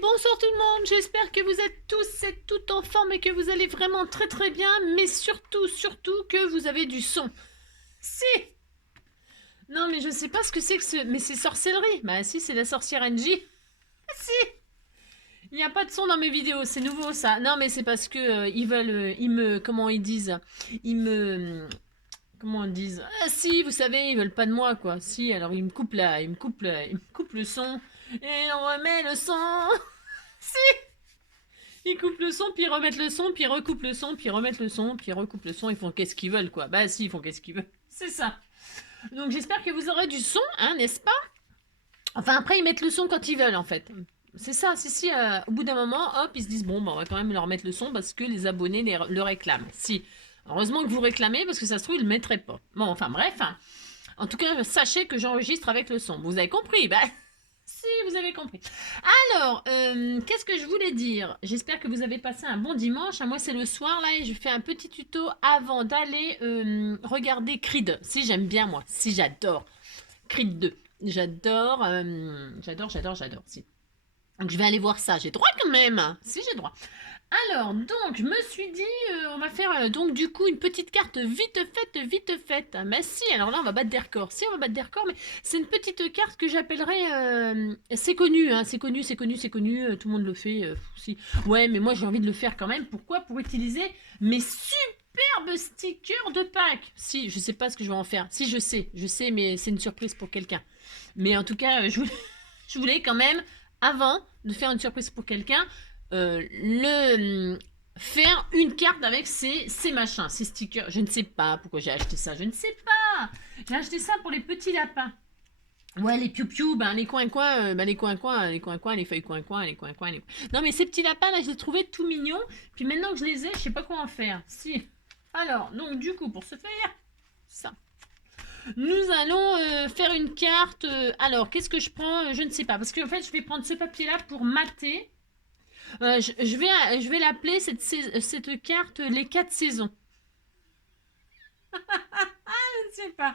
Bonsoir tout le monde, j'espère que vous êtes tous et toutes en forme et que vous allez vraiment très très bien, mais surtout que vous avez du son. Si. Non mais je sais pas ce que c'est que ce... Mais c'est sorcellerie. Bah si, c'est la sorcière Angie. Si. Il n'y a pas de son dans mes vidéos, c'est nouveau ça. Non mais c'est parce que ils veulent... ils me... Comment ils disent? Ils me... Comment ils disent? Ah si, vous savez, ils veulent pas de moi quoi. Si, alors ils me coupent là, ils me coupent le son. Et on remet le son. Si. Ils coupent le son, puis ils remettent le son, puis ils recoupent le son, puis ils remettent le son, puis ils recoupent le son, ils font qu'est-ce qu'ils veulent, quoi. Bah si, ils font qu'est-ce qu'ils veulent. C'est ça. Donc j'espère que vous aurez du son, hein, n'est-ce pas? Enfin, après, ils mettent le son quand ils veulent, en fait. C'est ça, si, au bout d'un moment, hop, ils se disent, bon, bah, on va quand même leur mettre le son parce que les abonnés le réclament. Si. Heureusement que vous réclamez, parce que ça se trouve, ils le mettraient pas. Bon, enfin, bref. Hein. En tout cas, sachez que j'enregistre avec le son. Vous avez compris? Bah... Si, vous avez compris. Alors, qu'est-ce que je voulais dire? J'espère que vous avez passé un bon dimanche. Moi, c'est le soir, là, et je fais un petit tuto avant d'aller regarder Creed. Si, j'aime bien, moi. Si, j'adore. Creed 2. J'adore, j'adore. Si. Donc, je vais aller voir ça. J'ai droit quand même. Si, j'ai droit. Alors, donc, je me suis dit, on va faire, donc, du coup, une petite carte vite faite. Ah, bah si, alors là, on va battre des records. Si, on va battre des records, mais c'est une petite carte que j'appellerais, c'est connu, hein, c'est connu, tout le monde le fait, si. Ouais, mais moi, j'ai envie de le faire quand même. Pourquoi? Pour utiliser mes superbes stickers de Pâques. Si, je sais pas ce que je vais en faire. Si, je sais, mais c'est une surprise pour quelqu'un. Mais en tout cas, je voulais quand même, avant de faire une surprise pour quelqu'un, faire une carte avec ces machins, ces stickers. Je ne sais pas pourquoi j'ai acheté ça, je ne sais pas. J'ai acheté ça pour les petits lapins. Ouais, les piou-piou, ben, les coins-coins, les feuilles coins-coins, les coins-coins. Non, mais ces petits lapins, là, je les trouvais tout mignons. Puis maintenant que je les ai, je sais pas quoi en faire. Si. Alors, donc, du coup, pour ce faire, ça. Nous allons faire une carte. Alors, qu'est-ce que je prends? Je ne sais pas. Parce qu'en fait, je vais prendre ce papier-là pour mater. Je vais l'appeler cette carte les 4 saisons. Je ne sais pas.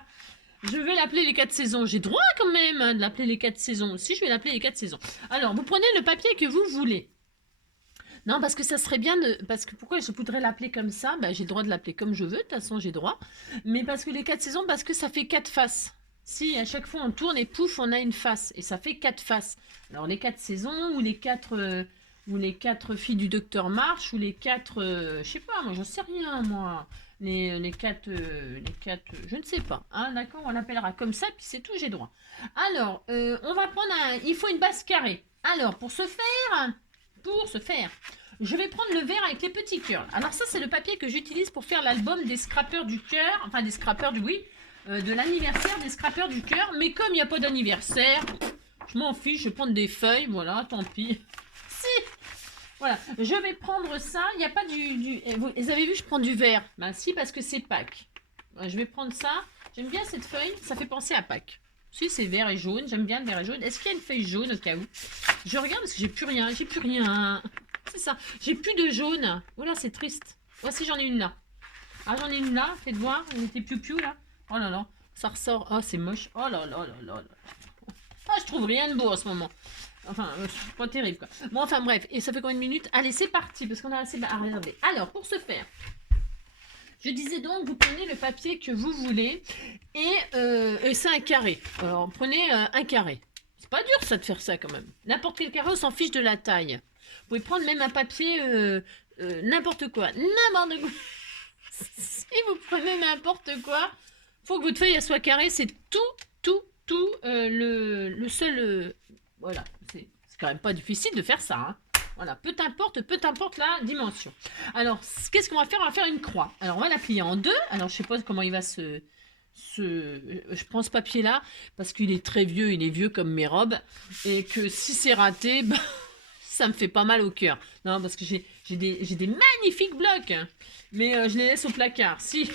Je vais l'appeler les 4 saisons. J'ai droit quand même hein, de l'appeler les 4 saisons. Si, je vais l'appeler les 4 saisons. Alors, vous prenez le papier que vous voulez. Non, parce que ça serait bien de... Parce que pourquoi je voudrais l'appeler comme ça? J'ai le droit de l'appeler comme je veux. De toute façon, j'ai droit. Mais parce que les 4 saisons, parce que ça fait 4 faces. Si, à chaque fois, on tourne et pouf, on a une face. Et ça fait 4 faces. Alors, les 4 saisons ou les 4... ou les 4 filles du docteur March, ou les 4, je sais pas, moi j'en sais rien, moi. Les 4, je ne sais pas. Hein, d'accord, on l'appellera comme ça, puis c'est tout, j'ai droit. Alors, on va prendre il faut une base carrée. Alors, pour ce faire, je vais prendre le verre avec les petits cœurs. Alors ça, c'est le papier que j'utilise pour faire l'album des scrappeurs du cœur, enfin des scrappeurs du oui, de l'anniversaire des scrappeurs du cœur. Mais comme il n'y a pas d'anniversaire, je m'en fiche, je vais prendre des feuilles, voilà, tant pis. Si. Voilà, je vais prendre ça. Il n'y a pas Vous avez vu, je prends du vert. Ben si, parce que c'est Pâques. Je vais prendre ça. J'aime bien cette feuille. Ça fait penser à Pâques. Si, c'est vert et jaune. J'aime bien le vert et jaune. Est-ce qu'il y a une feuille jaune au cas où? Je regarde parce que j'ai plus rien. C'est ça. J'ai plus de jaune. Oh là, c'est triste. Voici, j'en ai une là. Ah, j'en ai une là. Faites voir. Elle était piou-piou là. Oh là là. Ça ressort. Oh, c'est moche. Oh là là là là. Ah, je trouve rien de beau en ce moment. Enfin, pas terrible quoi. Bon, enfin bref, et ça fait combien de minutes? Allez, c'est parti, parce qu'on a assez à regarder. Alors, pour ce faire, je disais donc, vous prenez le papier que vous voulez, et c'est un carré. Alors, prenez un carré. C'est pas dur ça de faire ça quand même. N'importe quel carré, on s'en fiche de la taille. Vous pouvez prendre même un papier, n'importe quoi. N'importe quoi. Si vous prenez n'importe quoi, faut que votre feuille elle soit carrée, c'est tout le seul... voilà, c'est quand même pas difficile de faire ça. Hein. Voilà, peu importe la dimension. Alors, qu'est-ce qu'on va faire? On va faire une croix. Alors, on va la plier en deux. Alors, je sais pas comment il va je prends ce papier-là parce qu'il est très vieux, il est vieux comme mes robes. Et que si c'est raté, bah, ça me fait pas mal au cœur. Non, parce que j'ai des magnifiques blocs. Hein. Mais je les laisse au placard. Si,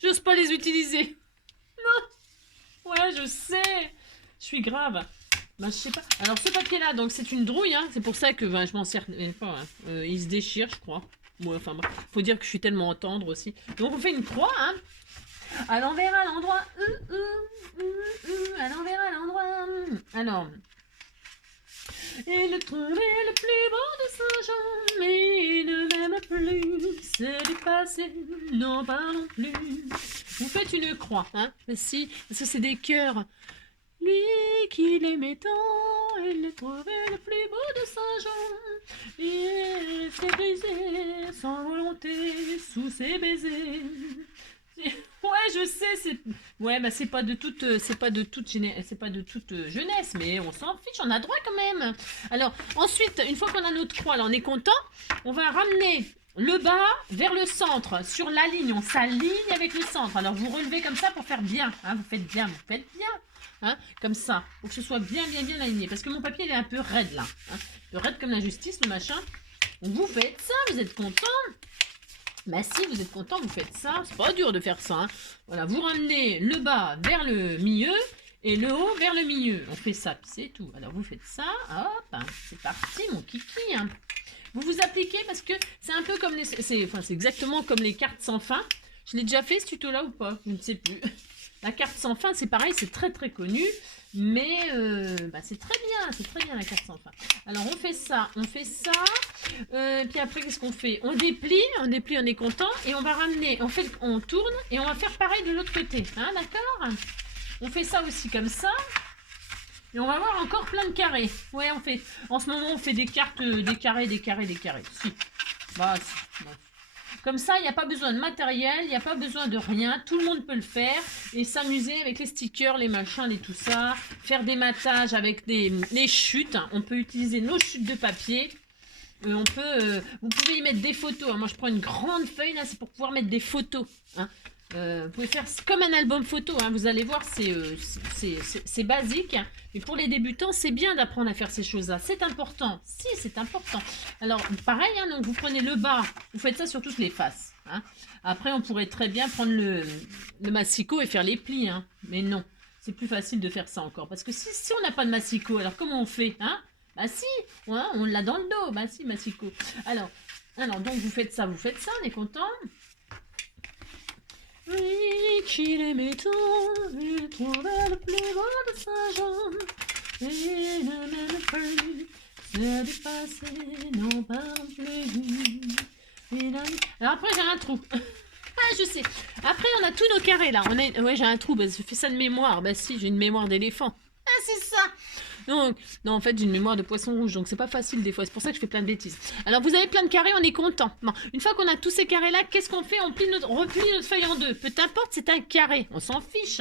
j'ose pas les utiliser. Non. Ouais, je sais. Je suis grave. Ben, je sais pas. Alors, ce papier-là, donc c'est une drouille. Hein. C'est pour ça que je m'en sers pas. Hein. Il se déchire, je crois. Ouais, enfin, faut dire que je suis tellement tendre aussi. Donc, on fait une croix. Hein. À l'envers, à l'endroit. À l'envers, à l'endroit. Alors, Il trouvait le plus beau de Saint-Jean, mais il ne m'aime plus. C'est du passé, non pas non plus. Vous faites une croix, hein? Si, parce que c'est des cœurs. Lui qui l'aimait tant, il le trouvait le plus beau de Saint-Jean. Il s'est brisé sans volonté sous ses baisers. Ouais, je sais, c'est ouais, bah c'est pas de toute jeunesse, mais on s'en fiche, on a droit quand même. Alors ensuite, une fois qu'on a notre croix, là, on est content, on va ramener le bas vers le centre, sur la ligne, on s'aligne avec le centre. Alors vous relevez comme ça pour faire bien, hein, vous faites bien, hein, comme ça, pour que ce soit bien aligné. Parce que mon papier il est un peu raide là, hein, un peu raide comme la justice, le machin. Donc vous faites ça, vous êtes content. Bah si vous êtes content, vous faites ça. C'est pas dur de faire ça. Hein. Voilà, vous ramenez le bas vers le milieu et le haut vers le milieu. On fait ça, puis c'est tout. Alors vous faites ça, hop, hein, c'est parti mon kiki. Hein. Vous vous appliquez parce que c'est un peu comme les... c'est exactement comme les cartes sans fin. Je l'ai déjà fait ce tuto-là ou pas? Je ne sais plus. La carte sans fin, c'est pareil, c'est très connu. Mais bah c'est très bien la carte sans fin. Alors on fait ça. Puis après qu'est-ce qu'on fait? On déplie, on est content et on va ramener, on tourne et on va faire pareil de l'autre côté. Hein, d'accord? On fait ça aussi comme ça. Et on va avoir encore plein de carrés. Ouais, en ce moment on fait des cartes, des carrés. Si. Bah, si. Bah. Comme ça, il n'y a pas besoin de matériel, il n'y a pas besoin de rien. Tout le monde peut le faire et s'amuser avec les stickers, les machins, et tout ça. Faire des matages avec les chutes. On peut utiliser nos chutes de papier. Vous pouvez y mettre des photos. Hein. Moi, je prends une grande feuille, là, c'est pour pouvoir mettre des photos. Hein. Vous pouvez faire comme un album photo. Hein. Vous allez voir, c'est basique. Mais pour les débutants, c'est bien d'apprendre à faire ces choses-là. C'est important. Si, c'est important. Alors, pareil, hein, donc vous prenez le bas. Vous faites ça sur toutes les faces. Hein. Après, on pourrait très bien prendre le massicot et faire les plis. Hein. Mais non, c'est plus facile de faire ça encore. Parce que si on n'a pas de massicot, alors comment on fait hein? Bah si, ouais, on l'a dans le dos. Bah si, massicot. Alors, donc vous faites ça, on est content. Oui, qu'il aimait tant, il trouvait le plus beau de Saint-Jean. Et il ne m'aime plus, c'est du passé, non pas plus. Alors après, j'ai un trou. Ah, je sais. Après, on a tous nos carrés, là. Ouais, j'ai un trou, bah, je fais ça de mémoire. Bah si, j'ai une mémoire d'éléphant. Ah, c'est ça. Non, en fait, j'ai une mémoire de poisson rouge, donc c'est pas facile des fois. C'est pour ça que je fais plein de bêtises. Alors, vous avez plein de carrés, on est content. Bon, une fois qu'on a tous ces carrés-là, qu'est-ce qu'on fait? On replie notre feuille en deux. Peu importe, c'est un carré. On s'en fiche.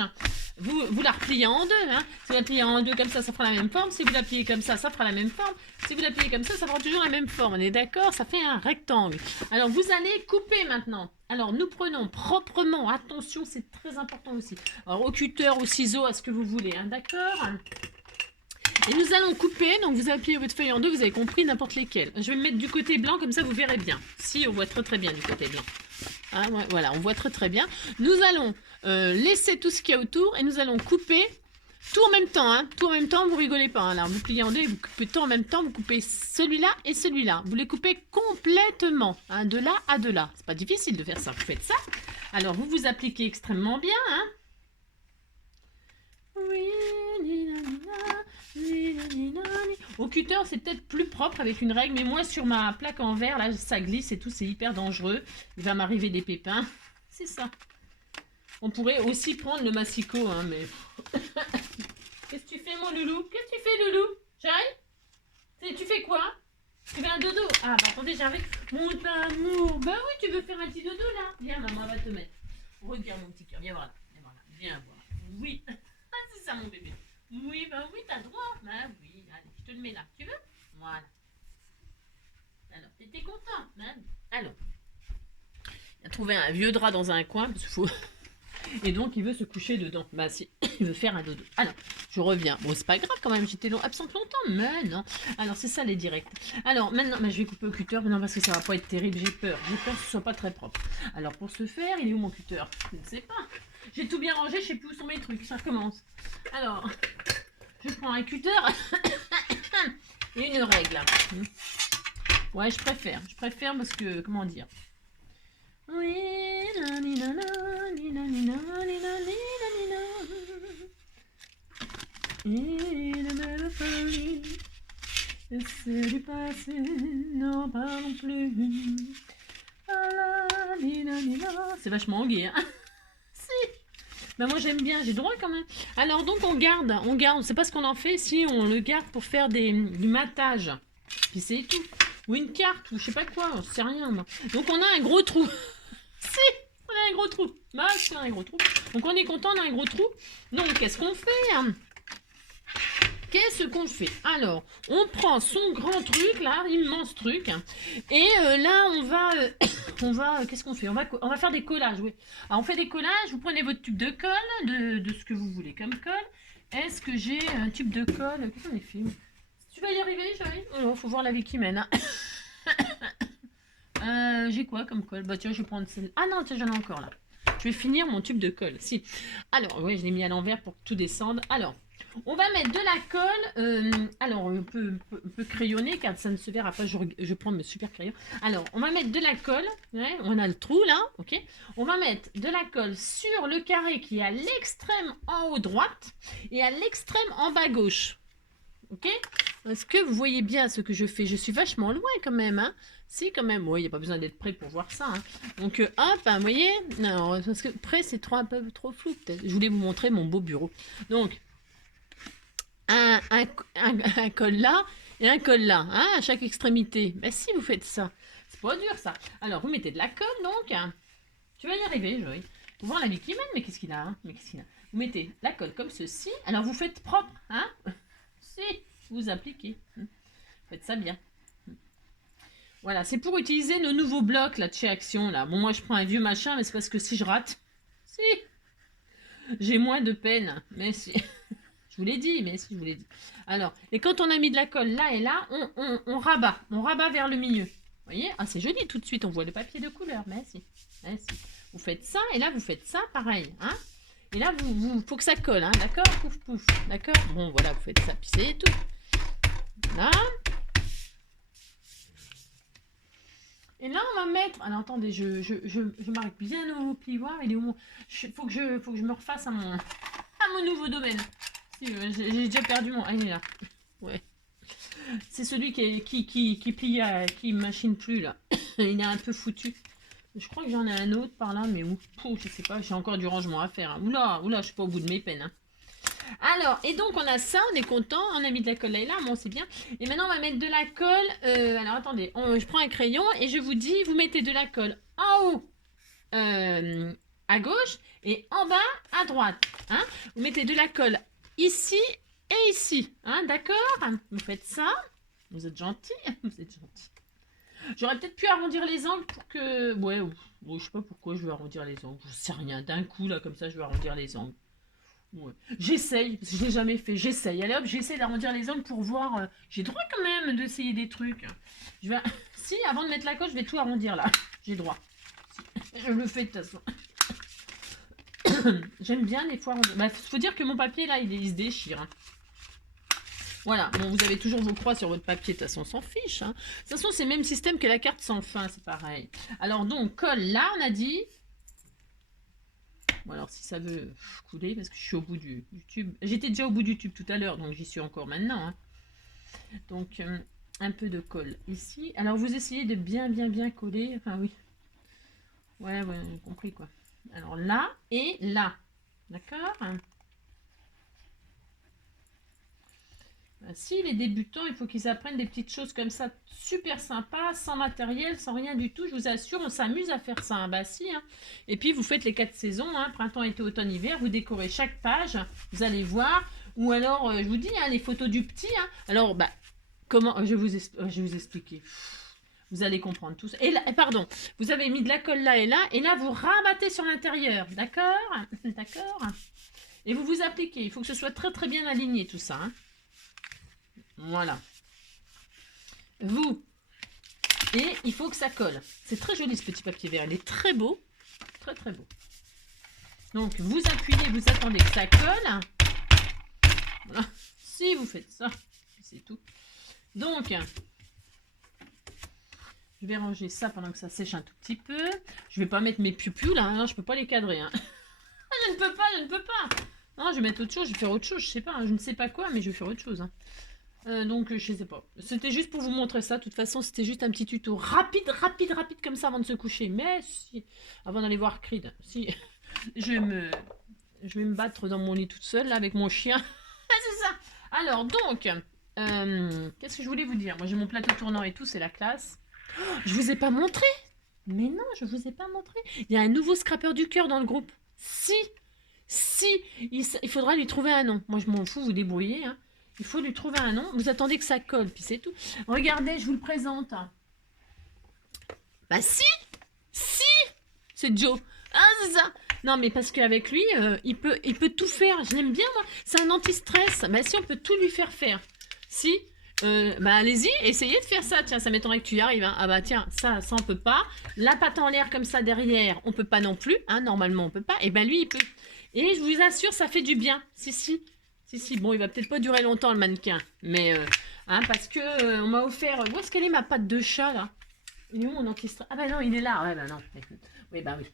Vous la repliez en deux. Hein. Si vous la pliez en deux comme ça fera la même forme. Si vous la pliez comme ça fera la même forme. Si vous la pliez comme ça fera toujours la même forme. On est d'accord? Ça fait un rectangle. Alors, vous allez couper maintenant. Alors, nous prenons proprement. Attention, c'est très important aussi. Alors, au cutter, au ciseau, à ce que vous voulez. Hein, d'accord? Et nous allons couper, donc vous appuyez votre feuille en deux, vous avez compris n'importe lesquelles. Je vais me mettre du côté blanc, comme ça vous verrez bien. Si, on voit très bien du côté blanc. Hein, ouais, voilà, on voit très bien. Nous allons laisser tout ce qu'il y a autour et nous allons couper tout en même temps. Hein, tout en même temps, vous rigolez pas. Hein, là, vous pliez en deux et vous coupez tout en même temps. Vous coupez celui-là et celui-là. Vous les coupez complètement, hein, de là à de là. C'est pas difficile de faire ça, vous faites ça. Alors, vous vous appliquez extrêmement bien. Hein. Oui, au cutter, c'est peut-être plus propre avec une règle, mais moi sur ma plaque en verre, là, ça glisse et tout, c'est hyper dangereux. Il va m'arriver des pépins. C'est ça. On pourrait aussi prendre le massicot, hein, mais... Qu'est-ce que tu fais, mon loulou? Qu'est-ce que tu fais, loulou? J'arrive? Tu fais quoi? Tu fais un dodo? Ah, bah attendez, j'arrive. Mon amour. Bah oui, tu veux faire un petit dodo, là? Viens, maman va te mettre. Regarde, mon petit cœur. Viens voir là. Viens voir. Oui. Ah, c'est ça, mon bébé. Oui, bah oui, t'as le droit. Bah oui, allez, je te le mets là. Tu veux? Voilà. Alors, t'étais content, hein? Alors, il a trouvé un vieux drap dans un coin, parce qu'il faut... Et donc, il veut se coucher dedans. Bah si, il veut faire un dodo. Alors, je reviens. Bon, c'est pas grave quand même, j'étais absente longtemps, mais non. Alors, c'est ça les directs. Alors, maintenant, bah, je vais couper au cutter, mais non, parce que ça va pas être terrible, j'ai peur. J'ai peur que ce soit pas très propre. Alors, pour ce faire, il est où mon cutter? Je ne sais pas. J'ai tout bien rangé, je sais plus où sont mes trucs. Ça recommence. Alors, je prends un cutter et une règle. Ouais, je préfère parce que, comment dire? Oui, c'est du passé, n'en parlons plus. C'est vachement gay, hein. Si. Ben moi j'aime bien, j'ai droit quand même. Alors donc on garde, on sait pas ce qu'on en fait, si on le garde pour faire du matage. Puis c'est tout. Ou une carte, ou je sais pas quoi, on sait rien. Moi. Donc on a un gros trou. Si, on a un gros trou. Bah c'est un gros trou. Donc on est content, on a un gros trou. Donc qu'est-ce qu'on fait, hein? Qu'est-ce qu'on fait? Alors, on prend son grand truc, là, immense truc, et là, on va, qu'est-ce qu'on fait? On va faire des collages, oui. Alors, on fait des collages, vous prenez votre tube de colle, de ce que vous voulez comme colle. Est-ce que j'ai un tube de colle? Qu'est-ce qu'on est fait? Tu vas y arriver, chérie? Oh, faut voir la vie qui mène. J'ai quoi comme colle? Bah tiens, je vais prendre celle... Ah non, tiens, j'en ai encore là. Je vais finir mon tube de colle, si. Alors, oui, je l'ai mis à l'envers pour que tout descende. Alors... On va mettre de la colle, alors un peu crayonné car ça ne se verra pas, je prends mes super crayons. Alors on va mettre de la colle, ouais, on a le trou là, ok. On va mettre de la colle sur le carré qui est à l'extrême en haut droite et à l'extrême en bas gauche. Ok. Est-ce que vous voyez bien ce que je fais? Je suis vachement loin quand même, hein. Si quand même, oui, il n'y a pas besoin d'être prêt pour voir ça. Hein. Donc hop, hein, vous voyez. Non, parce que près c'est un peu trop flou peut-être. Je voulais vous montrer mon beau bureau. Donc un col là et un col là, hein, à chaque extrémité. Ben si vous faites ça, c'est pas dur ça. Alors vous mettez de la colle donc, hein. Tu vas y arriver, Joël. Vous voyez la vie qui mène, mais qu'est-ce qu'il a, hein, mais qu'est-ce qu'il a. Vous mettez la colle comme ceci, alors vous faites propre, hein. Si, vous appliquez. Faites ça bien. Voilà, c'est pour utiliser nos nouveaux blocs là de chez Action là. Bon moi je prends un vieux machin, mais c'est parce que si je rate, si, j'ai moins de peine, mais si... Je vous l'ai dit, mais si je vous l'ai dit. Alors, et quand on a mis de la colle là et là, on rabat. On rabat vers le milieu. Vous voyez? Ah, c'est joli tout de suite. On voit le papier de couleur. Mais si. Mais si. Vous faites ça et là, vous faites ça pareil. Hein? Et là, faut que ça colle. Hein? D'accord? Pouf, pouf. D'accord? Bon, voilà, vous faites ça. Puis c'est tout. Là. Et là, on va mettre... Alors, attendez, je marque bien au plioir. Il est où? Faut que je me refasse à mon nouveau domaine. J'ai déjà perdu mon... Ah, il est là. Ouais. C'est celui qui plie, qui machine plus, là. Il est un peu foutu. Je crois que j'en ai un autre par là, mais où? Je sais pas, j'ai encore du rangement à faire. Hein. Oula, je suis pas au bout de mes peines. Hein. Alors, et donc, on a ça, on est content. On a mis de la colle là et là, bon, c'est bien. Et maintenant, on va mettre de la colle. Alors, attendez, je prends un crayon et je vous dis, vous mettez de la colle en haut à gauche et en bas à droite. Hein. Vous mettez de la colle ici et ici, hein, d'accord? Vous faites ça, vous êtes gentil, vous êtes gentil. J'aurais peut-être pu arrondir les angles pour que... Ouais, je sais pas pourquoi je veux arrondir les angles, je sais rien, d'un coup, là, comme ça, je veux arrondir les angles. Ouais. J'essaye, parce que je l'ai jamais fait, j'essaye. Allez hop, j'essaye d'arrondir les angles pour voir... J'ai droit quand même d'essayer des trucs. Je vais... Si, avant de mettre la colle, je vais tout arrondir, là. J'ai droit. Je le fais de toute façon. J'aime bien les fois. Bah, faut dire que mon papier là, il se déchire. Hein. Voilà. Bon, vous avez toujours vos croix sur votre papier. De toute façon, on s'en fiche. Hein. De toute façon, c'est le même système que la carte sans fin. C'est pareil. Alors donc, colle là, on a dit. Bon, alors si ça veut couler, parce que je suis au bout du tube. J'étais déjà au bout du tube tout à l'heure, donc j'y suis encore maintenant. Hein. Donc, un peu de colle ici. Alors, vous essayez de bien coller. Enfin, oui. Ouais, j'ai compris quoi. Alors là et là. D'accord? Si les débutants, il faut qu'ils apprennent des petites choses comme ça, super sympas, sans matériel, sans rien du tout. Je vous assure, on s'amuse à faire ça. Hein. Bah si. Hein. Et puis vous faites les 4 saisons, hein, printemps, été, automne, hiver. Vous décorez chaque page. Vous allez voir. Ou alors, je vous dis, hein, les photos du petit. Hein. Alors, bah, comment je vais vous expliquer. Vous allez comprendre tout ça. Et là, pardon, vous avez mis de la colle là, et là, vous rabattez sur l'intérieur. D'accord? D'accord? Et vous vous appliquez. Il faut que ce soit très bien aligné tout ça. Hein. Voilà. Vous. Et il faut que ça colle. C'est très joli ce petit papier vert. Il est très beau. Très beau. Donc, vous appuyez, vous attendez que ça colle. Voilà. Si vous faites ça, c'est tout. Donc... Je vais ranger ça pendant que ça sèche un tout petit peu. Je vais pas mettre mes piou-piou là, hein, je peux pas les cadrer. Hein. je ne peux pas. Non, je vais mettre autre chose, je vais faire autre chose, je sais pas, hein, je ne sais pas quoi, mais je vais faire autre chose. Hein. Donc, je sais pas. C'était juste pour vous montrer ça. De toute façon, c'était juste un petit tuto rapide, rapide, rapide comme ça avant de se coucher. Mais si, avant d'aller voir Creed, si, je vais me, je vais me battre dans mon lit toute seule là, avec mon chien. C'est ça. Alors, donc, qu'est-ce que je voulais vous dire? Moi, j'ai mon plateau tournant et tout, c'est la classe. Je vous ai pas montré. Mais non, je vous ai pas montré. Il y a un nouveau scrapper du cœur dans le groupe. Si, si, il faudra lui trouver un nom. Moi, je m'en fous, vous débrouillez. Hein. Il faut lui trouver un nom. Vous attendez que ça colle, puis c'est tout. Regardez, je vous le présente. Bah si, c'est Joe. Ah, c'est ça. Non, mais parce qu'avec lui, il peut tout faire. Je l'aime bien, moi. C'est un anti-stress. Bah si, on peut tout lui faire faire. Si, bah allez-y, essayez de faire ça. Tiens, ça m'étonnerait que tu y arrives. Hein. Ah bah tiens, ça on peut pas. La patte en l'air comme ça derrière, on peut pas non plus. Hein, normalement, on peut pas. Et ben lui, il peut. Et je vous assure, ça fait du bien. Si, si. Si, si. Bon, il va peut-être pas durer longtemps, le mannequin. Mais, hein, parce que on m'a offert... Où est-ce qu'elle est, ma patte de chat, là? Il est où, mon anti-stress? Ah bah non, il est là. Ouais, bah non. Écoute. Oui, bah oui.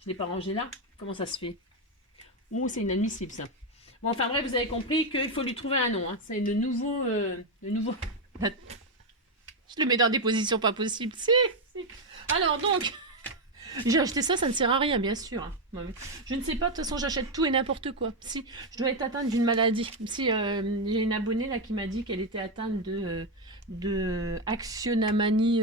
Je l'ai pas rangé là. Comment ça se fait? Ouh, c'est inadmissible, ça. Bon, enfin bref, vous avez compris qu'il faut lui trouver un nom. Hein. C'est le nouveau... le nouveau... Je le mets dans des positions pas possibles. Si, si. Alors, donc... J'ai acheté ça, ça ne sert à rien, bien sûr. Hein. Je ne sais pas, de toute façon, j'achète tout et n'importe quoi. Si, je dois être atteinte d'une maladie. Si, j'ai une abonnée là qui m'a dit qu'elle était atteinte de actionnamanie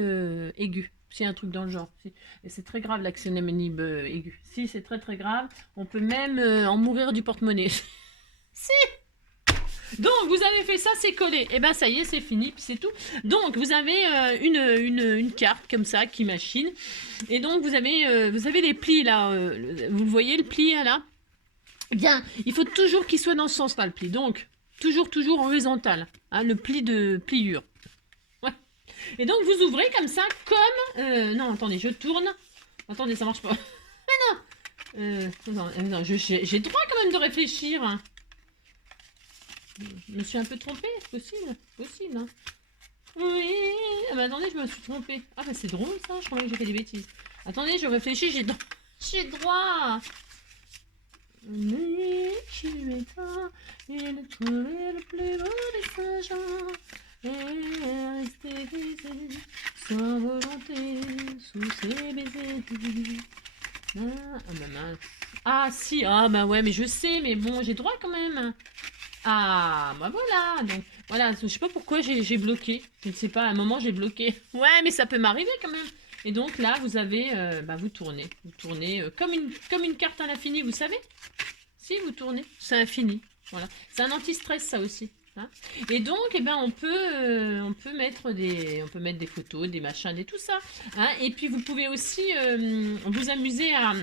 aiguë. C'est un truc dans le genre. Si. Et c'est très grave l'actionnamanie aiguë. Si, c'est très très grave. On peut même en mourir du porte-monnaie. Si. Donc, vous avez fait ça, c'est collé. Et ben, ça y est, c'est fini, puis c'est tout. Donc, vous avez une carte comme ça qui machine. Et donc, vous avez les plis là. Vous le voyez, le pli là? Bien, il faut toujours qu'il soit dans ce sens-là, le pli. Donc, toujours horizontal. Hein, le pli de pliure. Ouais. Et donc, vous ouvrez comme ça, comme... non, attendez, je tourne. Attendez, ça marche pas. Mais non. Non, j'ai droit quand même de réfléchir. Hein. Je me suis un peu trompée, c'est possible. Possible, hein. Oui. Ah bah attendez, je me suis trompée. Ah bah c'est drôle ça, je croyais que j'ai fait des bêtises. Attendez, je réfléchis, j'ai droit. Oui, tu es toi, il est trouvé le plus beau des Saint-Jean. Et rester baisé, sans volonté, sous ses baisers. Ah bah mince. Ah si, ah bah ouais, mais je sais, mais bon, j'ai droit quand même. Ah, bah voilà, donc voilà, je sais pas pourquoi j'ai bloqué, je ne sais pas, à un moment j'ai bloqué. Ouais, mais ça peut m'arriver quand même. Et donc là, vous avez, bah vous tournez comme une carte à l'infini, vous savez? Si, vous tournez, c'est infini, voilà. C'est un anti-stress ça aussi. Hein. Et donc, eh ben, on peut mettre des photos, des machins, des tout ça. Hein. Et puis vous pouvez aussi vous amuser à...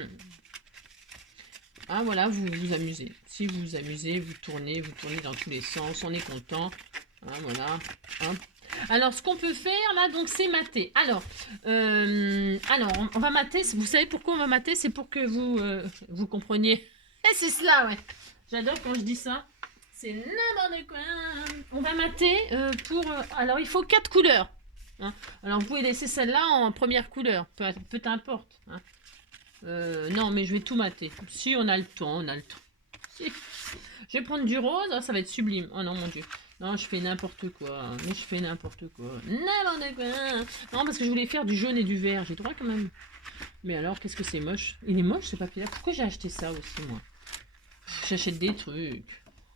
Ah voilà, vous vous amusez. Si vous vous amusez, vous tournez dans tous les sens, on est content. Hein, voilà. Hein. Alors, ce qu'on peut faire là, donc, c'est mater. Alors, on va mater. Vous savez pourquoi on va mater? C'est pour que vous compreniez. Et c'est cela, ouais. J'adore quand je dis ça. C'est n'importe quoi. On va mater pour... alors, il faut 4 couleurs. Hein. Alors, vous pouvez laisser celle-là en première couleur. Peu importe. Hein. Non, mais je vais tout mater. Si on a le temps, on a le temps. Si. Je vais prendre du rose, oh, ça va être sublime. Oh non, mon Dieu. Non, je fais n'importe quoi. Mais je fais n'importe quoi. N'importe quoi. Non, parce que je voulais faire du jaune et du vert. J'ai droit quand même. Mais alors, qu'est-ce que c'est moche? Il est moche ce papier-là. Pourquoi j'ai acheté ça aussi, moi? J'achète des trucs.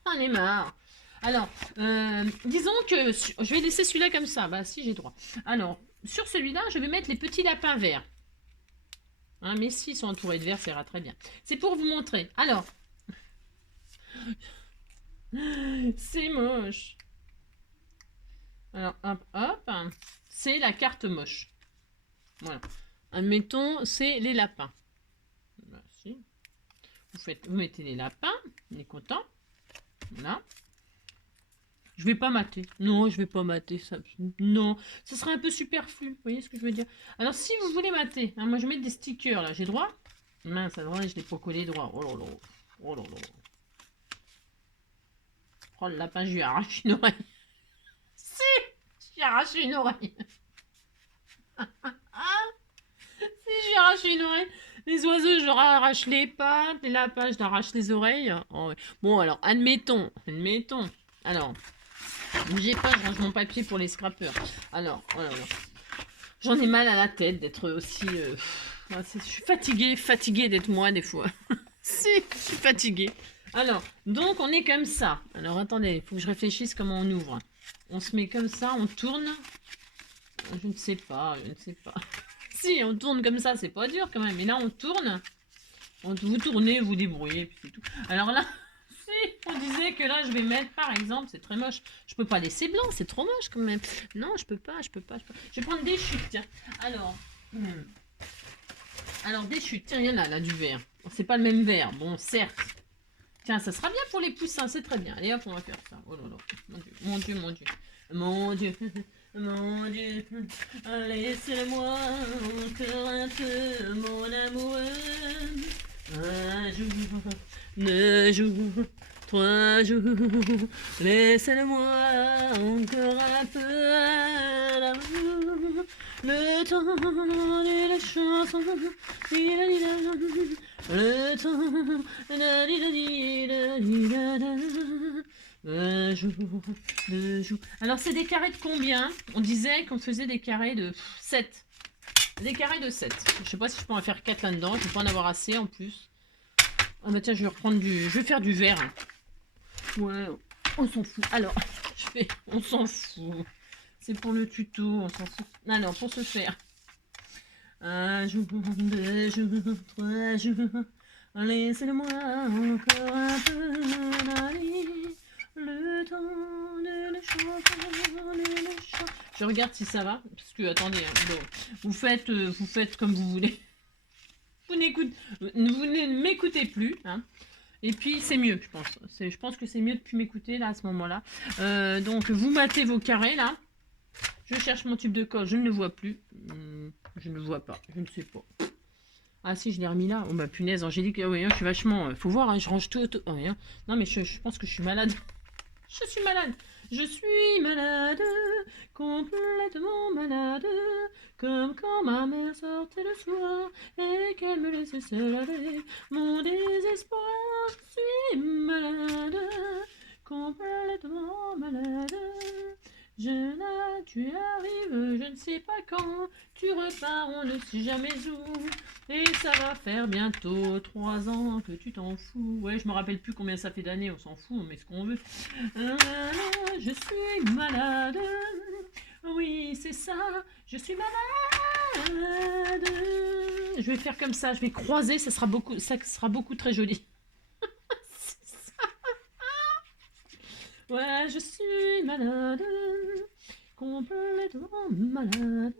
On est marre. Alors, disons que je vais laisser celui-là comme ça. Bah, si, j'ai droit. Alors, sur celui-là, je vais mettre les petits lapins verts. Hein, mais s'ils sont entourés de verre, ça ira très bien. C'est pour vous montrer. Alors, c'est moche. Alors, hop, hop. C'est la carte moche. Voilà. Admettons, c'est les lapins. Voici. Vous mettez les lapins. On est content. Voilà. Je vais pas mater. Non, je vais pas mater ça. Non, ce sera un peu superflu. Vous voyez ce que je veux dire? Alors, si vous voulez mater, hein, moi je vais mettre des stickers là. J'ai droit? Mince, alors je l'ai pas collé droit. Oh là là. Oh là là. Oh le lapin, je lui arrache une oreille. Si, je lui arrache une oreille. Si, je lui arrache une oreille. Les oiseaux, je leur arrache les pattes. Les lapins, je leur arrache les oreilles. Oh, ouais. Bon, alors, admettons. Alors. Bougez pas, je range mon papier pour les scrappers. Alors, voilà. J'en ai mal à la tête d'être aussi... je suis fatiguée d'être moi des fois. Si, je suis fatiguée. Alors, donc on est comme ça. Alors attendez, il faut que je réfléchisse comment on ouvre. On se met comme ça, on tourne. Je ne sais pas. Si, on tourne comme ça, c'est pas dur quand même. Mais là, on tourne. Vous tournez, vous débrouillez, puis c'est tout. Alors là, si on disait que là, je vais mettre, par exemple, c'est très moche. Je peux pas laisser blanc, c'est trop moche quand même. Non, je peux pas. Je vais prendre des chutes, tiens. Alors des chutes. Tiens, il y en a là, du vert. C'est pas le même vert. Bon, certes. Tiens, ça sera bien pour les poussins, c'est très bien. Allez hop, on va faire ça. Oh là là. Mon Dieu. Mon Dieu. Mon Dieu, laissez-moi encore un peu, mon amoureux. Un jour, 2 jours, 3 jours, laissez-moi encore un peu d'amour. Le temps de la chanson, le temps, un jour, 2 jours. Alors, c'est des carrés de combien? On disait qu'on faisait des carrés de 7. Des carrés de 7. Je sais pas si je peux en faire 4 là-dedans. Je vais pas en avoir assez en plus. Ah bah tiens, je vais reprendre du... Je vais faire du vert. Ouais, on s'en fout. Alors, on s'en fout. C'est pour le tuto, on s'en fout. Alors, pour ce faire. 1 jour, 2 jours, 3 jours. Laissez-moi encore un peu d'aller. Le temps de la chanson, Je regarde si ça va, parce que attendez, bon, vous faites comme vous voulez. Vous ne m'écoutez plus, hein. Et puis c'est mieux, je pense. Je pense que c'est mieux de plus m'écouter là à ce moment-là. Donc vous matez vos carrés là. Je cherche mon tube de colle, je ne le vois plus. Je ne le vois pas, je ne sais pas. Ah si, je l'ai remis là. Oh bah punaise, Angélique, oui, je suis vachement... faut voir, hein, je range tout. Hein. Non mais je pense que je suis malade. Je suis malade, complètement malade, comme quand ma mère sortait le soir et qu'elle me laissait seule avec mon désespoir. Je suis malade, complètement malade. Tu arrives, je ne sais pas quand, tu repars, on ne sait jamais où. Et ça va faire bientôt 3 ans que tu t'en fous. Ouais, je me rappelle plus combien ça fait d'années, on s'en fout, on met ce qu'on veut. Je suis malade. Oui, c'est ça, je suis malade. Je vais faire comme ça, je vais croiser, ça sera beaucoup très joli. Ouais, je suis malade, complètement malade.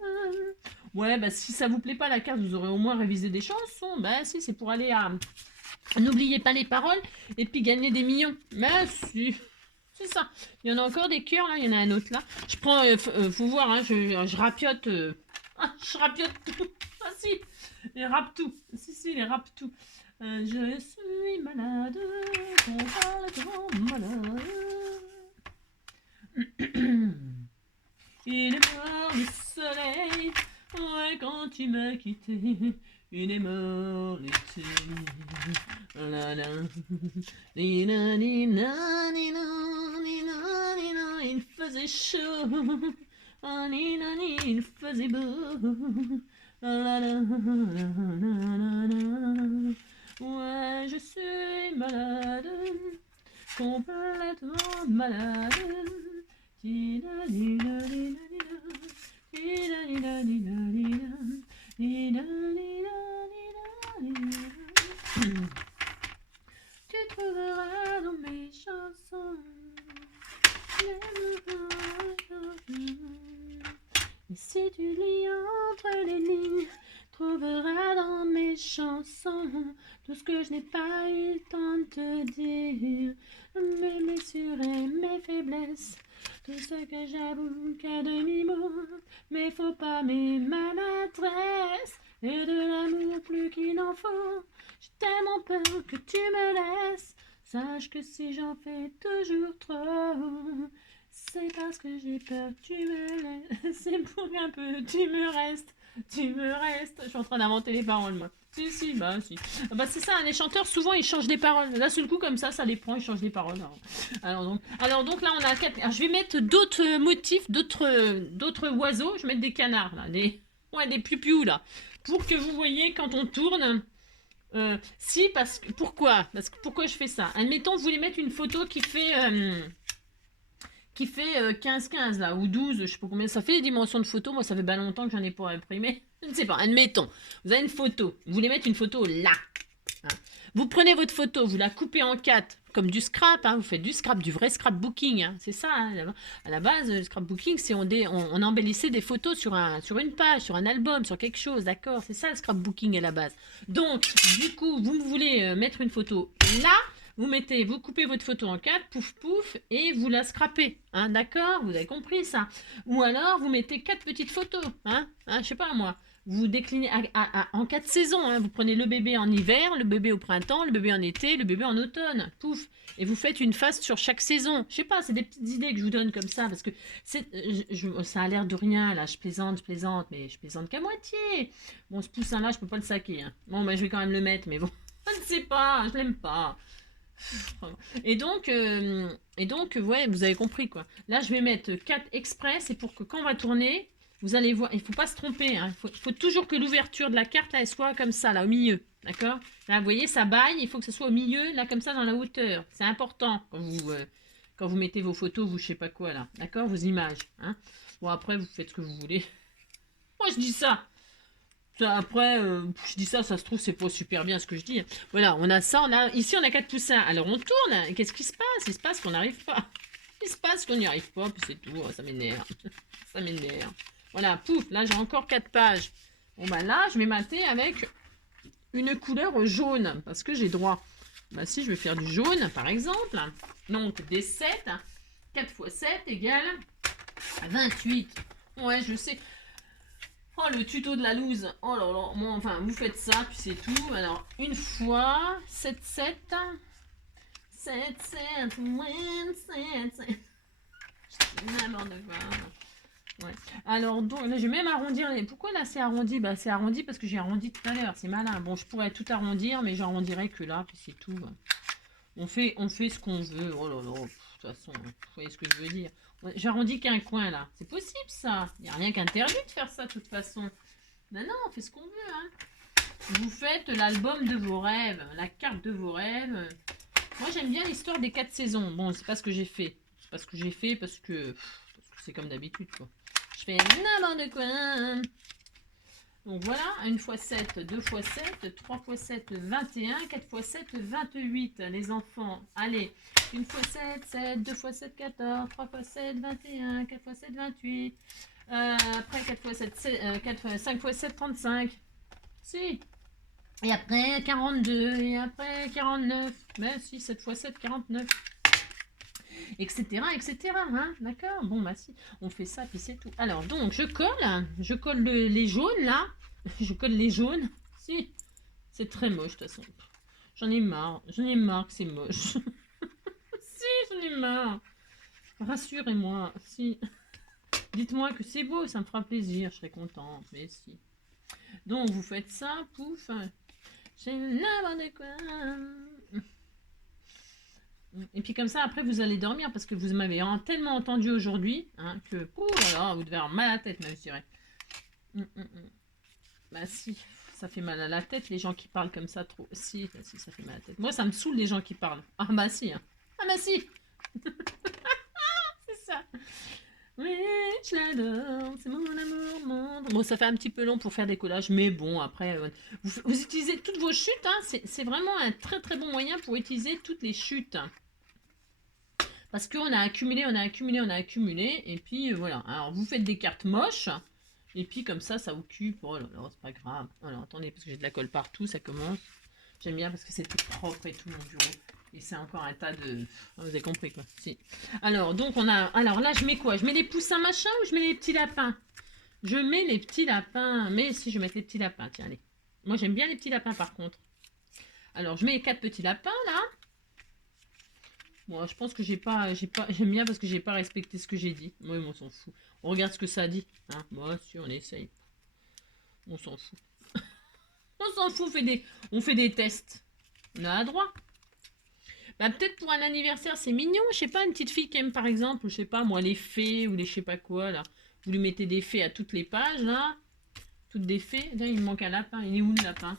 Ouais, bah si ça vous plaît pas la carte, vous aurez au moins révisé des chansons. Bah si, c'est pour aller à... N'oubliez pas les paroles et puis gagner des millions. Mais si, c'est ça. Il y en a encore des cœurs là, il y en a un autre là. Je prends, faut voir, hein, je rapiote. Je rapiote tout. Ah si, les rappe tout. Si, les rappe tout. Je suis malade, complètement malade. Il est mort le soleil, ouais, quand tu m'as quitté. Il est mort l'été. La la. Nina, nina, nina, nina, nina, il faisait chaud. Ah, nina, il faisait beau. La la la la. Ouais, je suis malade, complètement malade. Tu trouveras dans mes chansons et si tu lis entre les lignes, trouveras dans mes chansons tout ce que je n'ai pas eu le temps de te dire, mes blessures et mes faiblesses. Tout ce que j'avoue qu'à demi-mot, mais faut pas mes maladresses, et de l'amour plus qu'il en faut. J'ai tellement peur que tu me laisses, sache que si j'en fais toujours trop, c'est parce que j'ai peur que tu me laisses, c'est pour qu'un peu tu me restes. Je suis en train d'inventer les paroles moi. Si, bah si. Ah bah c'est ça, les chanteurs, souvent, ils changent des paroles. Là, sur le coup, comme ça les prend, ils changent des paroles. Alors donc là, on a quatre... Alors, je vais mettre d'autres motifs, d'autres oiseaux. Je vais mettre des canards, là. Ouais, des piou là. Pour que vous voyez, quand on tourne... si, parce que... Pourquoi? Pourquoi je fais ça? Admettons, vous voulez mettre une photo qui fait 15-15 là, ou 12, je sais pas combien ça fait les dimensions de photo. Moi, ça fait pas longtemps que j'en ai pas imprimé. Je ne sais pas, admettons, vous avez une photo, vous voulez mettre une photo là. Hein. Vous prenez votre photo, vous la coupez en 4, comme du scrap, hein, vous faites du scrap, du vrai scrapbooking. Hein, c'est ça, hein, à la base, le scrapbooking, c'est on embellissait des photos sur une page, sur un album, sur quelque chose, d'accord? C'est ça le scrapbooking à la base. Donc, du coup, vous voulez mettre une photo là. Vous coupez votre photo en 4, pouf pouf, et vous la scrapez, hein, d'accord? Vous avez compris ça? Ou alors, vous mettez 4 petites photos, je sais pas moi. Vous déclinez en 4 saisons, hein. Vous prenez le bébé en hiver, le bébé au printemps, le bébé en été, le bébé en automne, pouf. Et vous faites une face sur chaque saison. Je sais pas, c'est des petites idées que je vous donne comme ça, parce que ça a l'air de rien, là, je plaisante, mais je plaisante qu'à moitié. Bon, ce poussin-là, je peux pas le saquer, hein. Bon, bah, je vais quand même le mettre, mais bon, je ne sais pas, je l'aime pas. Et donc, ouais, vous avez compris quoi. Là, je vais mettre 4 express et pour que quand on va tourner, vous allez voir, il faut pas se tromper. Hein. Il faut toujours que l'ouverture de la carte là, elle soit comme ça, là, au milieu. D'accord? Là, vous voyez, ça baille, il faut que ce soit au milieu, là, comme ça, dans la hauteur. C'est important quand vous mettez vos photos, je sais pas quoi là. D'accord? Vos images. Hein. Bon, après, vous faites ce que vous voulez. Moi, je dis ça. Après, je dis ça se trouve, c'est pas super bien ce que je dis. Voilà, on a ça, ici on a 4 poussins. Alors on tourne, qu'est-ce qui se passe? Il se passe qu'on n'arrive pas. Il se passe qu'on n'y arrive pas, puis c'est tout, oh, ça m'énerve. Ça m'énerve. Voilà, pouf, là j'ai encore 4 pages. Bon bah là, je vais mater avec une couleur jaune, parce que j'ai droit. Bah si, je vais faire du jaune, par exemple. Donc des 7, 4 x 7 égale 28. Ouais, je sais. Oh, le tuto de la loose. Oh là là. Bon, enfin, vous faites ça, puis c'est tout. Alors, une fois, 7, 7. 7, 7, 7, 7. N'importe quoi. Ouais. Alors, donc, là, je vais même arrondir. Pourquoi là, c'est arrondi? Bah, c'est arrondi parce que j'ai arrondi tout à l'heure. C'est malin. Bon, je pourrais tout arrondir, mais j'arrondirai que là, puis c'est tout. On fait ce qu'on veut. Oh là là. De toute façon, vous voyez ce que je veux dire. J'arrondis qu'un coin là. C'est possible ça. Il n'y a rien qu'interdit de faire ça de toute façon. Non, on fait ce qu'on veut. Hein. Vous faites l'album de vos rêves, la carte de vos rêves. Moi j'aime bien l'histoire des 4 saisons. Bon, c'est pas ce que j'ai fait. C'est pas ce que j'ai fait parce que c'est comme d'habitude quoi. Je fais n'importe quoi. Donc voilà, 1 x 7, 2 x 7, 3 x 7, 21, 4 x 7, 28. Les enfants, allez, 1 x 7, 7, 2 x 7, 14, 3 x 7, 21, 4 x 7, 28. Après 4 x 7, 5 x 7, 35. Si. Et après 42, et après 49. Ben si, 7 x 7, 49. Etc. Hein, d'accord? Bon, bah si, on fait ça, puis c'est tout. Alors, donc, je colle les jaunes, là. Je colle les jaunes. Si, c'est très moche, de toute façon. J'en ai marre que c'est moche. Si, j'en ai marre. Rassurez-moi, si. Dites-moi que c'est beau, ça me fera plaisir, je serai contente, mais si. Donc, vous faites ça, pouf. J'ai n'importe quoi. Et puis comme ça, après, vous allez dormir parce que vous m'avez tellement entendu aujourd'hui que, alors, vous devez avoir mal à la tête, même, je dirais. Bah si, ça fait mal à la tête, les gens qui parlent comme ça trop. Si, ça fait mal à la tête. Moi, ça me saoule, les gens qui parlent. Ah bah si. Ah bah si. C'est ça. Oui, je l'adore, c'est mon amour, monde. Bon, ça fait un petit peu long pour faire des collages, mais bon, après, vous utilisez toutes vos chutes, c'est vraiment un très très bon moyen pour utiliser toutes les chutes. Parce qu'on a accumulé, et puis voilà. Alors, vous faites des cartes moches, et puis comme ça occupe. Oh là là, c'est pas grave. Alors, attendez, parce que j'ai de la colle partout, ça commence. J'aime bien parce que c'est tout propre et tout, mon bureau. Et c'est encore un tas de... Vous avez compris, quoi. Si. Alors, donc, on a... Alors, là, je mets quoi? Je mets les poussins machin ou je mets les petits lapins? Je mets les petits lapins. Mais si, je vais mettre les petits lapins. Tiens, allez. Moi, j'aime bien les petits lapins, par contre. Alors, je mets les 4 petits lapins, là. Bon, je pense que j'aime bien parce que j'ai pas respecté ce que j'ai dit. Moi, on s'en fout. On regarde ce que ça dit. Hein. Moi, si, on essaye. On s'en fout. On s'en fout, on fait des tests. On a le droit. Bah, peut-être pour un anniversaire, c'est mignon. Je sais pas, une petite fille qui aime, par exemple, je sais pas, moi, les fées ou les je sais pas quoi, là. Vous lui mettez des fées à toutes les pages, là. Toutes des fées. Là, il me manque un lapin. Il est où, le lapin?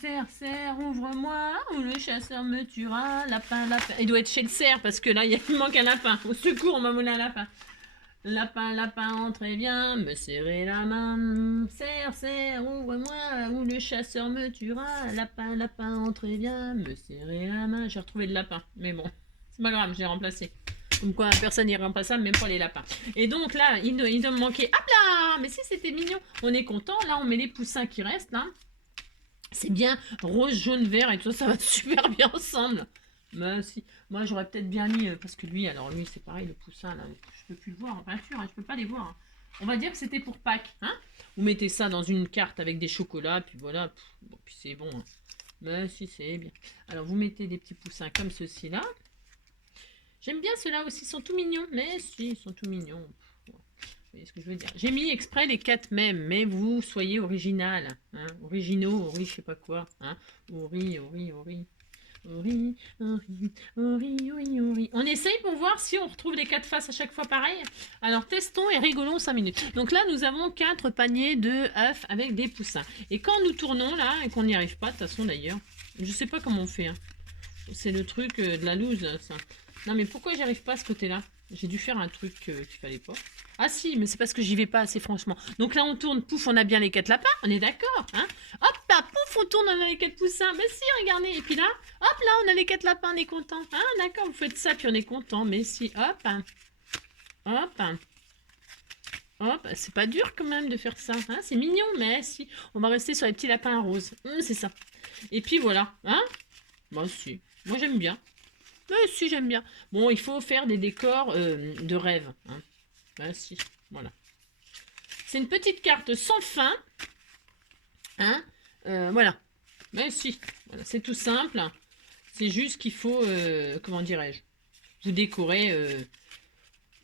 Cerf, cerf, ouvre-moi, ou le chasseur me tuera. Lapin, lapin. Il doit être chez le cerf, parce que là, il me manque un lapin. Au secours, on m'a volé un lapin. Lapin, lapin, entrez bien, me serrez la main. Serre, serre, ouvre-moi, ou le chasseur me tuera. Lapin, lapin, entrez bien, me serrez la main. J'ai retrouvé le lapin, mais bon, c'est pas grave, je l'ai remplacé. Comme quoi, personne n'est remplaçable, même pas les lapins. Et donc là, il doit me manquer. Hop là! Mais si, c'était mignon. On est content. Là, on met les poussins qui restent, là. C'est bien rose, jaune, vert et tout ça, ça va super bien ensemble. Bah si, moi j'aurais peut-être bien mis, parce que lui, alors lui c'est pareil, le poussin là, je peux plus le voir en peinture, hein, je peux pas les voir. Hein. On va dire que c'était pour Pâques, hein. Vous mettez ça dans une carte avec des chocolats, puis voilà, bon, puis c'est bon. Hein. Bah si, c'est bien. Alors vous mettez des petits poussins comme ceux-ci là. J'aime bien ceux-là aussi, ils sont tout mignons, mais si, ils sont tout mignons. Vous voyez ce que je veux dire. J'ai mis exprès les 4 mêmes, mais vous soyez original, hein, originaux, je sais pas quoi, hein, ori. On essaye pour voir si on retrouve les 4 faces à chaque fois pareil. Alors testons et rigolons 5 minutes. Donc là nous avons 4 paniers de œufs avec des poussins. Et quand nous tournons là, et qu'on n'y arrive pas, de toute façon d'ailleurs, je sais pas comment on fait. Hein. C'est le truc de la loose ça. Non mais pourquoi j'y arrive pas à ce côté là? J'ai dû faire un truc qu'il fallait pas. Ah si, mais c'est parce que j'y vais pas assez franchement. Donc là on tourne, pouf, on a bien les 4 lapins, on est d'accord, hein. Hop là, pouf, on tourne, on a les 4 poussins. Mais si, regardez, et puis là, hop là, on a les 4 lapins, on est content. Hein, d'accord, vous faites ça, puis on est content. Mais si, hop, hop, hop, c'est pas dur quand même de faire ça. Hein, c'est mignon, mais si, on va rester sur les petits lapins roses. C'est ça. Et puis voilà, hein. Moi si, moi j'aime bien. Mais si, j'aime bien. Bon, il faut faire des décors de rêve. Hein. Ben si, voilà. C'est une petite carte sans fin. Hein, voilà. Ben si, voilà, c'est tout simple. C'est juste qu'il faut, comment dirais-je, vous décorez,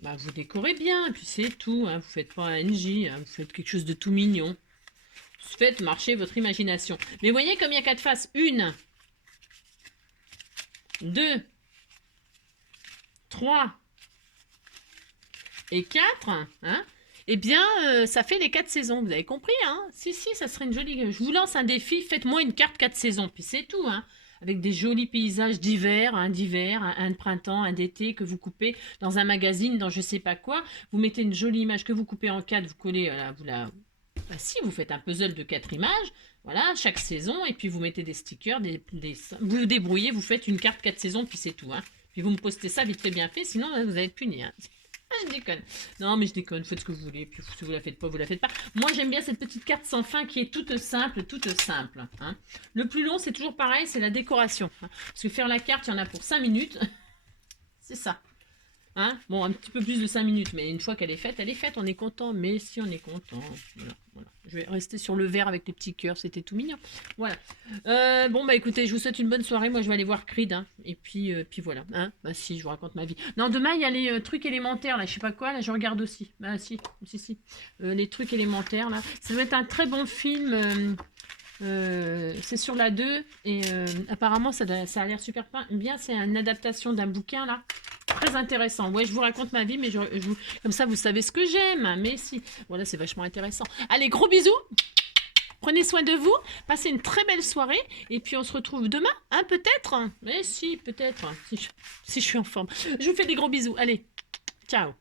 vous décorez bien, et puis c'est tout. Hein. Vous faites pas un NJ, hein, vous faites quelque chose de tout mignon. Faites marcher votre imagination. Mais vous voyez comme il y a 4 faces. 1, 2, 3 et 4, hein, eh bien, ça fait les 4 saisons. Vous avez compris, hein? Si, ça serait une jolie... Je vous lance un défi, faites-moi une carte 4 saisons, puis c'est tout, hein. Avec des jolis paysages d'hiver, un de printemps, un d'été, que vous coupez dans un magazine, dans je sais pas quoi. Vous mettez une jolie image que vous coupez en 4, vous collez... si, vous faites un puzzle de 4 images, voilà, chaque saison, et puis vous mettez des stickers, vous vous débrouillez, vous faites une carte 4 saisons, puis c'est tout, hein. Puis vous me postez ça vite fait bien fait, sinon vous allez être puni. Hein. Je déconne. Non, mais je déconne, faites ce que vous voulez. Puis si vous la faites pas, vous la faites pas. Moi, j'aime bien cette petite carte sans fin qui est toute simple, Hein. Le plus long, c'est toujours pareil, c'est la décoration. Hein. Parce que faire la carte, il y en a pour 5 minutes. C'est ça. Hein, bon, un petit peu plus de 5 minutes, mais une fois qu'elle est faite, on est content. Mais si on est content, voilà. Je vais rester sur le vert avec les petits cœurs, c'était tout mignon. Voilà. Bon, bah écoutez, je vous souhaite une bonne soirée. Moi, je vais aller voir Creed. Hein, et puis voilà. Hein, bah si, je vous raconte ma vie. Non, demain, il y a les trucs élémentaires, là, je sais pas quoi, là, je regarde aussi. Bah si. Les trucs élémentaires, là. Ça doit être un très bon film. C'est sur la 2 et apparemment ça a l'air super bien. C'est une adaptation d'un bouquin là, très intéressant. Ouais, je vous raconte ma vie, mais comme ça vous savez ce que j'aime. Mais si, voilà, c'est vachement intéressant. Allez, gros bisous. Prenez soin de vous, passez une très belle soirée et puis on se retrouve demain, hein, peut-être. Mais si, peut-être, si je suis en forme. Je vous fais des gros bisous. Allez, ciao.